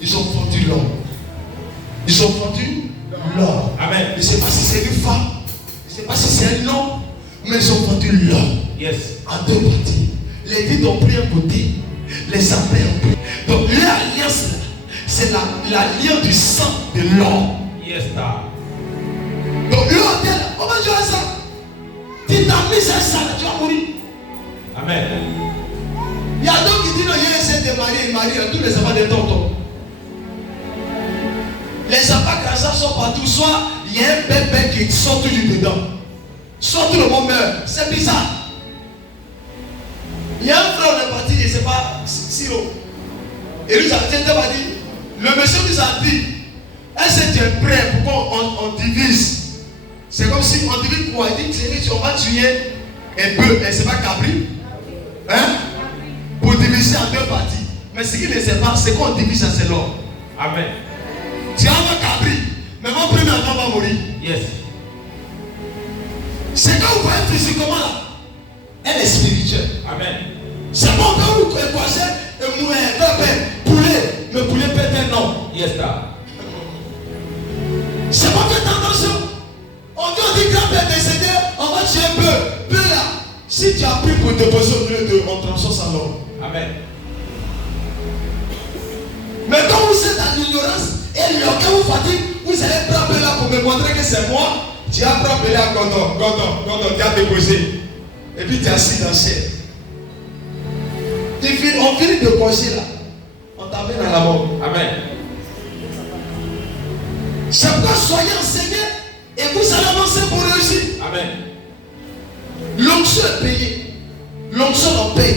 Ils ont vendu l'or. Ils ont vendu l'or. Amen. Je ne sais pas si c'est une femme. Je ne sais pas si c'est un homme. Mais ils ont vendu l'or. Yes. En deux parties. Les vides ont pris un côté. Les appels ont pris. Donc l'alliance là, c'est l'alliance du sang de l'or. Yes, sir. Donc l'or dit, on va jouer à ça. Tu t'as mis à ça, tu vas mourir. Amen. Il y a d'autres qui disent non, il essaie de marier tous les enfants de tonton. Les enfants grâce sont partout, soit il y a un bébé qui sort toujours dedans. Soit tout le monde meurt. C'est bizarre. Il y a un frère, on est parti, je ne sais pas, Siro. Et lui, ça m'a dit, le monsieur nous a dit, est-ce que tu es prêt pour qu'on divise? C'est comme si on divise quoi? Il dit, on va tuer un bœuf, et c'est pas cabri. Hein? Pour diviser en deux parties. Mais ce qu'il ne sait pas, c'est qu'on divise ça, c'est l'or. Amen. Tu as un cabri, mais mon premier enfant va mourir. Yes. C'est quand vous voyez physiquement là, elle est spirituelle. Amen. C'est bon quand vous croisez un poulet, le poulet pète un nom. Yes, sir. C'est bon, faites attention. On dit grand-père décédé, on va tuer un peu. Peu là, si tu as pris pour déposer au milieu de, on transforme ça en or. Amen. Mais quand vous êtes dans l'ignorance et quand vous fatigue, vous allez prendre là pour me montrer que c'est moi. Tu as pris là, Gondon, tu as déposé. Et puis tu es assis dans le ciel. On finit de causer là. On t'amène à la mort. Amen. C'est pourquoi soyez enseignés et vous allez avancer pour réussir. Amen. L'onction est payée. L'onction on paye.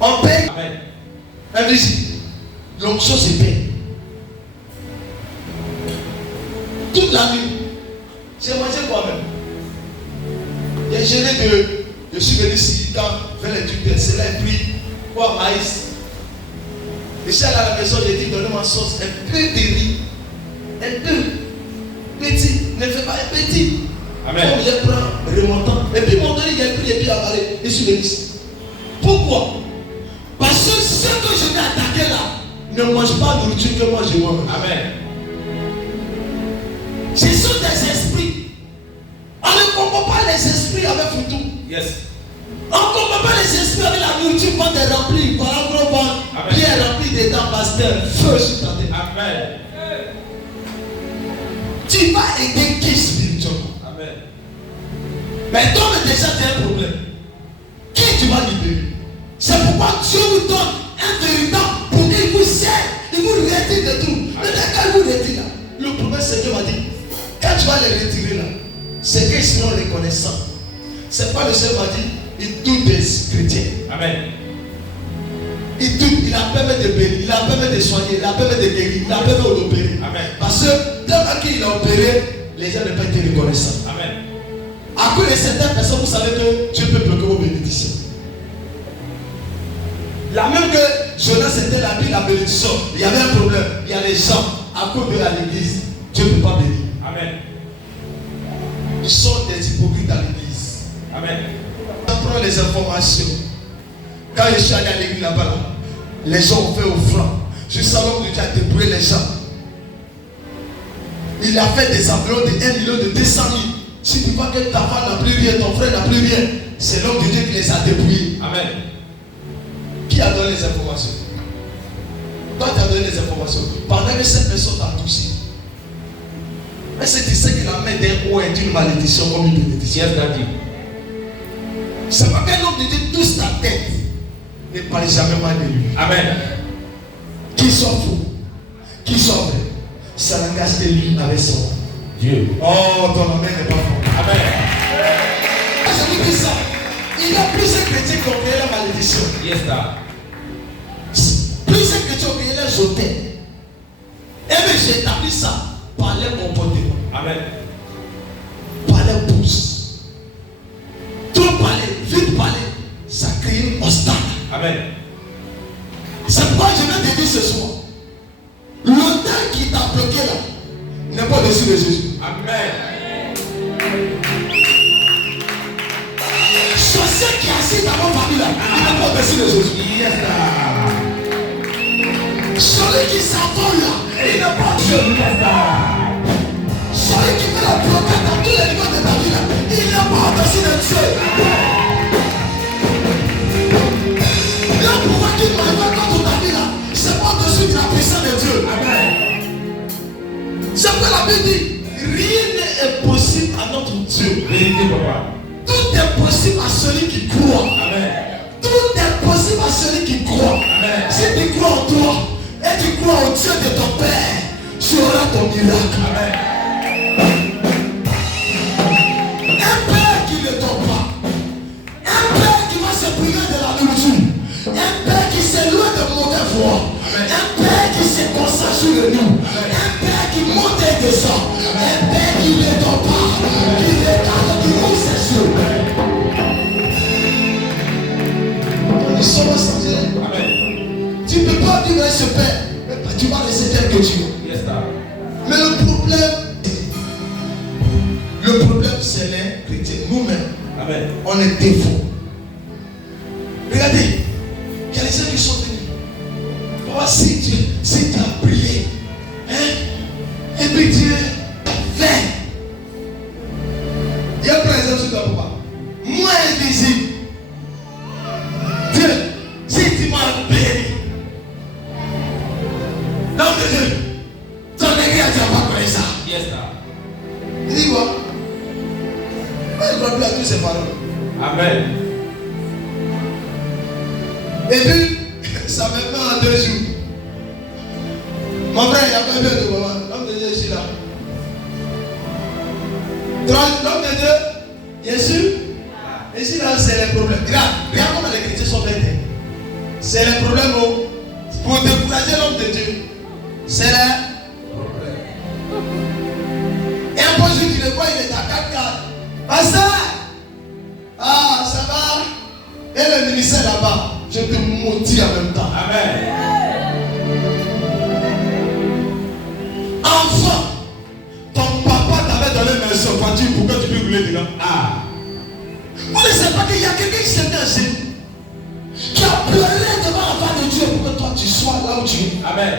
On paye. Amen. Invisible. L'onction c'est payé. Toute la nuit. J'ai mangé moi-même. J'ai géré je suis venu ici quand vers les trucs de cela et puis quoi maïs. Je suis allé à la maison, j'ai dit donnez-moi sauce, un peu de riz. Un peu petit, ne fais pas un petit. Amen. Comme je prends remontant. Et puis mon donné, il a pris les pieds avalés. Et sur les listes. Pourquoi? Parce que ce que je vais attaquer là ne mange pas de nourriture que moi je mange. Amen. Ce sont des esprits. On ne comprend pas les esprits avec Foutou. Yes. On ne comprend pas les esprits avec la nourriture quand tu es rempli. Par un gros ventre, bien rempli dedans, pasteur. Feu sur ta tête. Amen. Tu vas aider qui spirituellement? Amen. Mais toi, déjà, tu as un problème. Qui tu vas libérer? C'est pourquoi Dieu vous donne un véritable pour qu'il vous sert. Il vous retire de tout. Mais quand il vous retire là, le problème c'est que Dieu m'a dit, quand tu vas les retirer là, c'est qu'ils seront reconnaissants. C'est pas le Seigneur m'a dit, il doute des chrétiens. Amen. Il doute, il a permis de bénir, il a permis de soigner, il a permis de guérir, il a permis d'opérer. Amen. Parce que tellement qu'il a opéré, les gens n'ont pas été reconnaissants. Amen. À cause de certaines personnes, vous savez que Dieu peut bloquer vos bénédictions. La même que Jonas était la vie, la bénédiction, il y avait un problème. Il y a des gens, à cause de l'église, Dieu ne peut pas bénir. Amen. Ils sont des hypocrites à l'église. Amen. On prend les informations. Quand je suis allé à l'église là-bas, là, les gens ont fait offrande. Je savais que Dieu a débrouillé les gens. Il a fait des environs de 1 million de 200 000. Si tu vois que ta femme n'a plus rien, ton frère n'a plus rien, c'est l'homme de Dieu qui les a débrouillés. Amen. Qui a donné les informations? Toi, tu as donné les informations. Pendant que cette personne t'a touché. Est-ce que tu sais que la main d'un haut est une malédiction comme une bénédiction? Yes, Daddy. C'est pas qu'un homme de Dieu touche ta tête. Ne parle jamais mal de lui. Amen. Qu'il soit faux, qu'il soit vrai, ça n'engage que lui avec son Dieu. Oh, ton main n'est pas forte. Amen. Je vous dis ça. Il y a plusieurs chrétiens qui ont créé la malédiction. Yes, sir. Plusieurs chrétiens ont créé les hôtels. Et bien j'établis ça par leur comportement. Amen. Par leur pouce. Trop parler, vite parler, ça crée un obstacle. Amen. C'est pourquoi je vais te dire ce soir. L'autel qui t'a bloqué là n'est pas dessus de Jésus. Amen. Sorcier qui est assis dans votre famille là, il n'est pas dessus de Jésus. Yes, sir. Celui Dieu. Celui qui fait la brocade dans tous les niveaux de ta vie, là, il n'est pas au-dessus de Dieu. Le pouvoir qui m'envoie contre ta vie, là, c'est pas au-dessus de la puissance de Dieu. C'est pourquoi la Bible dit, rien n'est possible à notre Dieu. Vérité, papa. Tout est possible à celui qui croit. Amen. Tout est possible à celui qui croit. Amen. Si tu crois en toi et tu crois au Dieu de ton Père, tu auras ton miracle. Amen. Un Père qui ne dort pas. Un Père qui va se priver de la nourriture. Un Père qui s'éloigne de mauvais voies. Un Père qui se concentre sur le nous. Un Père qui monte et descend. Un Père qui ne dort pas. Qui regarde, qui ouvre ses yeux. Nous sommes ensemble. Amen. Tu ne peux pas vivre avec ce Père. Mais tu vas laisser tel que tu es. Yes, sir. Mais le problème c'est les chrétiens. Nous-mêmes, Amen. on est défaut. Regardez, il y a des gens qui sont venus. Papa, si tu as prié, hein, et puis Dieu fait. Il y a plein d'exemples sur toi, papa. Moi invisible. Dieu, si tu m'as béni, non de Dieu, ton église n'a pas connu ça. Yes, sir. Il dit quoi? Moi, je ne crois plus à tous ces paroles. Amen. Et puis, ça me met en 2 jours. Mon frère, il y a pas bien de moment. L'homme de Dieu, je suis là. L'homme de Dieu, Jésus, ici là, c'est les problèmes. Regarde comment les chrétiens sont bêtes. C'est les problèmes pour décourager l'homme de Dieu. C'est les problèmes. Et un bon jour, tu le vois, il est à 4-4. Pasteur, ah, ça va? Et le ministère là-bas, je te maudis en même temps. Amen. Enfant, ton papa t'avait donné une voiture pour que tu puisses rouler dedans. Ah. Vous ne savez pas qu'il y a quelqu'un qui s'est assis, qui a pleuré devant la part de Dieu pour que toi tu sois là où tu es. Amen.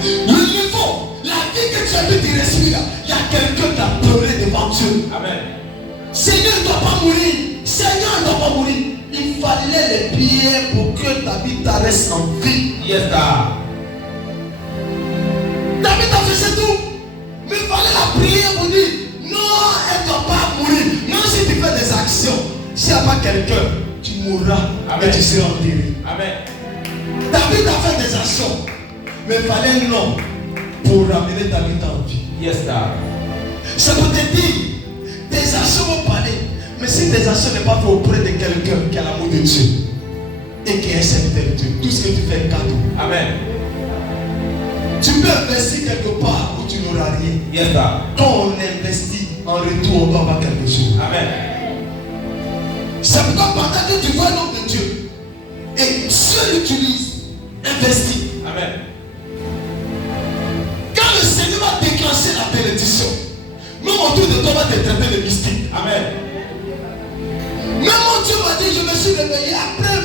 Le niveau, la vie que tu as vu de respirer, il y a quelqu'un qui a pleuré devant Dieu. Amen. Seigneur, il ne doit pas mourir. Seigneur, il ne doit pas mourir. Il fallait les prières pour que ta vie reste en vie. Yes, sir. David a fait tout. Mais il fallait la prière pour dire non, elle ne doit pas mourir. Même si tu fais des actions, s'il n'y a pas quelqu'un, tu mourras. Amen. Et tu seras enterré. Amen. David a fait des actions. Mais il fallait un homme pour ramener David en vie. Yes, sir. Ça peut te dire, tes actions vont parler. Mais si tes actions n'est pas faites auprès de quelqu'un qui a l'amour de Dieu et qui est un serviteur de Dieu, tout ce que tu fais est cadeau. Amen. Tu peux investir quelque part où tu n'auras rien. Yes, sir. Quand on investit, en retour, on va avoir quelque chose. Amen. C'est pourquoi pendant que tu vois l'homme de Dieu et Dieu l'utilise, investis. Amen. Quand le Seigneur va déclencher la bénédiction, même autour de toi va te traiter de mystique. Amen. Même mon Dieu m'a dit, je me suis réveillé après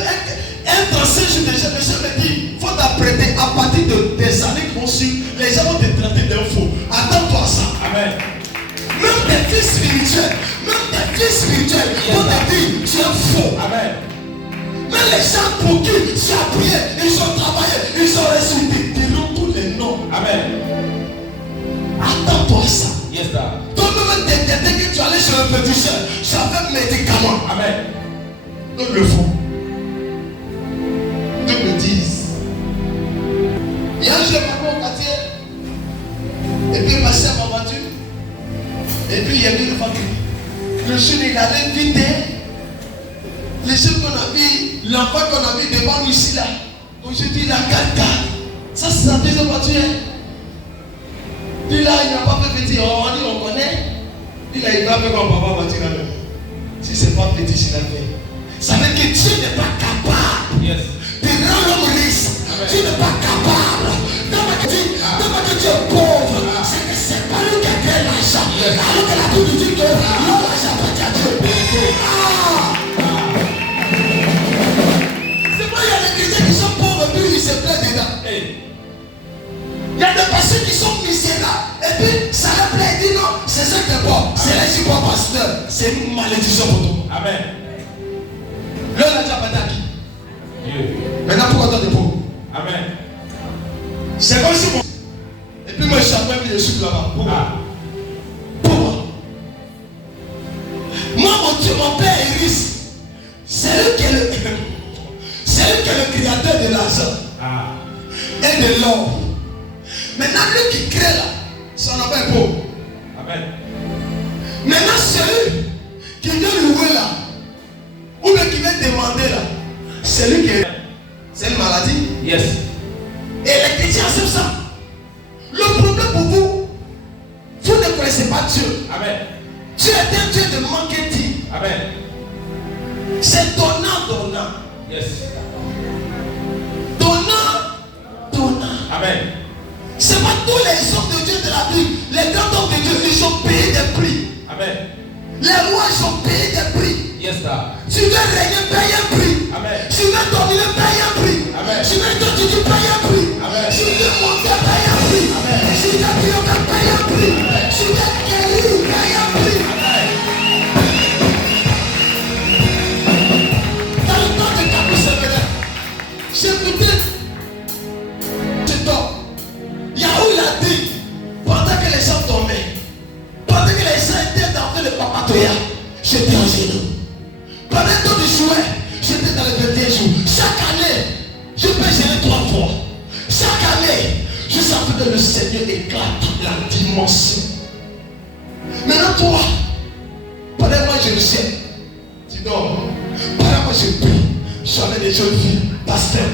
un ancien jour déjà, le Seigneur me dit, il faut t'apprêter à partir des années qui vont suivre, les gens vont te traiter d'infos. Attends-toi à ça. Amen. Même tes fils spirituels vont te dire, tu es faux. Amen. Même les gens pour qui tu as prié, ils ont travaillé, ils ont reçu, ils diront tous les noms. Amen. Attends-toi à ça. Yes, sir. Toi-même, dès que tu allais chez le féticheur, tu avais médicaments. Amen. Nous le font. Nous me disent. Il y a un jeune papa au quartier. Et puis il passait à ma voiture. Et puis il y avait une voiture. Le jeune il allait vite. Les jeunes qu'on a vu, l'enfant qu'on a vu devant nous ici là. Aujourd'hui il a 4 4. Ça c'est sa deuxième voiture. Puis là il n'a pas fait petit. On dit on connaît. Puis là il va faire comme papa voiture là. Si c'est pas petit, c'est la fait. Ça veut dire que Dieu n'est pas capable. Yes. De rendre l'homme riche. Tu n'es pas capable. Dans ma que tu es pauvre, c'est que c'est pas lui qui a créé l'argent. Alors que la Bible dit que l'argent appartient à Dieu. C'est pas il y a des chrétiens qui sont pauvres et puis ils se plaignent dedans. Hey. Il y a des personnes qui sont misérables. Et puis, ça leur plaît. Il dit non, c'est ça qui est bon. C'est là que pas pasteur. C'est une malédiction pour toi. Amen. L'heure n'a déjà pas à qui? Dieu. Maintenant, pourquoi toi de pauvre? Amen. C'est comme si bon. Et puis, moi, je suis même je suis là-bas. Pourquoi? Pourquoi? Moi, mon Dieu, mon Père Iris, c'est lui qui est le, c'est lui qui est le créateur de l'argent et de l'or. Maintenant, lui qui crée là, son nom est pauvre. Amen. Maintenant, celui qui vient louer là, ou bien qui vient demander là, c'est lui qui est. C'est une maladie. Yes. Et les chrétiens c'est ça. Le problème pour vous, vous ne connaissez pas Dieu. Amen. Dieu est un Dieu de marketing. Amen. C'est donnant. Yes. Donnant. Amen. C'est pas tous les hommes de Dieu de la Bible. Les grands hommes de Dieu, ils ont payé des prix. Amen. Les rois, ils ont payé des prix. Yes, sir. Tu veux régner, paye un prix. Amen. Tu veux dominer, paye un prix. Amen. Tu veux t'étudier, paye un prix. Amen. Tu veux monter, paye un prix. Amen. Tu veux triompher, paye un prix. Tu veux guérir, paye un prix. Amen. Dans le temps de Kabou Sévérin, j'écoutais. C'est top. Yahoo il a dit, pendant que les gens dormaient, pendant que les gens étaient dans le papatoya, j'étais en genoux. Pendant que tu jouais, j'étais dans le 21 jours. Chaque année, je peux gérer 3 fois. Chaque année, je savais que le Seigneur éclate la dimension. Maintenant, toi, pendant que moi je le sais, tu dors. Pendant que moi je prie, j'en ai des jeunes filles, pasteur.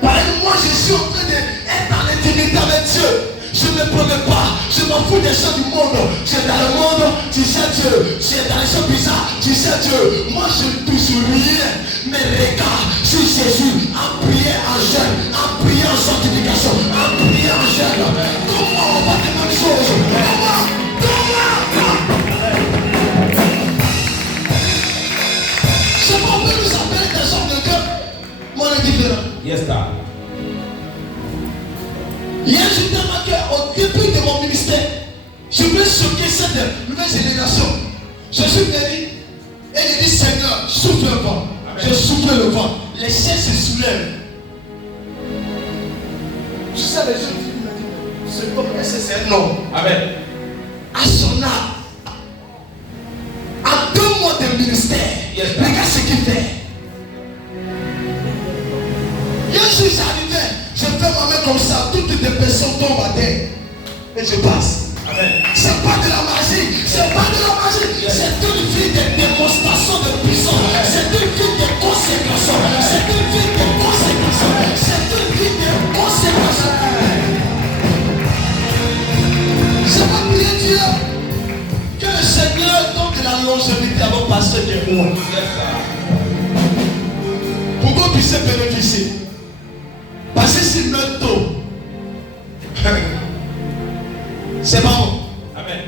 Pendant que moi je suis en train d'être dans l'intimité avec Dieu. Je ne me promets pas, je m'en fous des choses du monde. Tu es dans le monde, tu sais Dieu. Tu es dans les choses bizarres, tu sais Dieu. Moi je ne touche rien. Mais regarde sur Jésus, en prière en jeûne, en prière en sanctification, en prière en jeûne. Comment on va faire la même chose? Comment? Je m'en veux nous appeler des hommes de Dieu. Moi on est différent. Yes, sir. Hier, j'étais marqué au début de mon ministère. Je veux choquer cette nouvelle génération. Je suis venu et j'ai dit Seigneur, souffle le vent. Je souffle le vent. Les chaises se soulèvent. Je sais, les gens disent, ce homme, c'est un homme. Amen. À son âme. En 2 mois de ministère, regarde ce qu'il fait. Un jour, j'arrivais, je fais ma main comme ça, toutes les personnes tombent à terre. Et je passe. Amen. C'est pas de la magie, c'est pas de la magie, c'est une vie de démonstration de puissance, c'est une vie de consécration, c'est une vie de consécration, c'est une vie de consécration. Je vais prier Dieu que le Seigneur donne de la longévité à vos pasteurs qui est moi. Pour qu'on puisse bénéficier. Parce que s'il meurt tôt, c'est pas bon. Amen.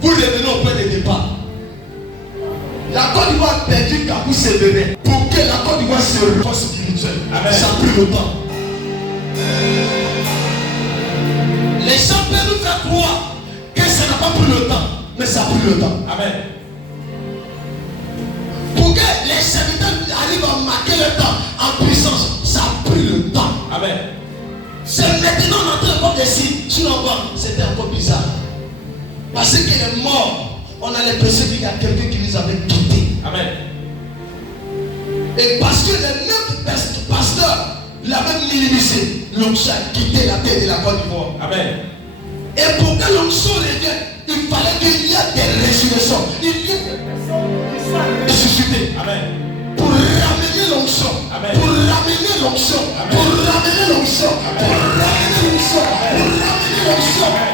Vous revenez au point de départ. La Côte d'Ivoire a perdu Kabou Sévérin pour que la Côte d'Ivoire se refasse spirituelle. Ça a pris le temps. Les gens peuvent nous faire croire que ça n'a pas pris le temps, mais ça a pris le temps. Amen. Pour que les serviteurs arrivent à marquer le temps en puissance, ça a pris le temps. Amen. C'est maintenant on entre comme des signes. Sinon, c'était encore bizarre. Parce qu'il est mort, on a l'impression qu'il y a quelqu'un qui nous avait quittés. Amen. Et parce que le même pasteur l'avait minimisé, l'onction a quitté la terre de la Côte d'Ivoire. Amen. Et pour que l'onction revienne, il fallait qu'il y ait des résurrections. Il y ait des personnes qui soient ressuscitées. Amen. Pour ramener l'onction, pour ramener l'onction, pour ramener l'onction, pour ramener l'onction, pour ramener l'onction.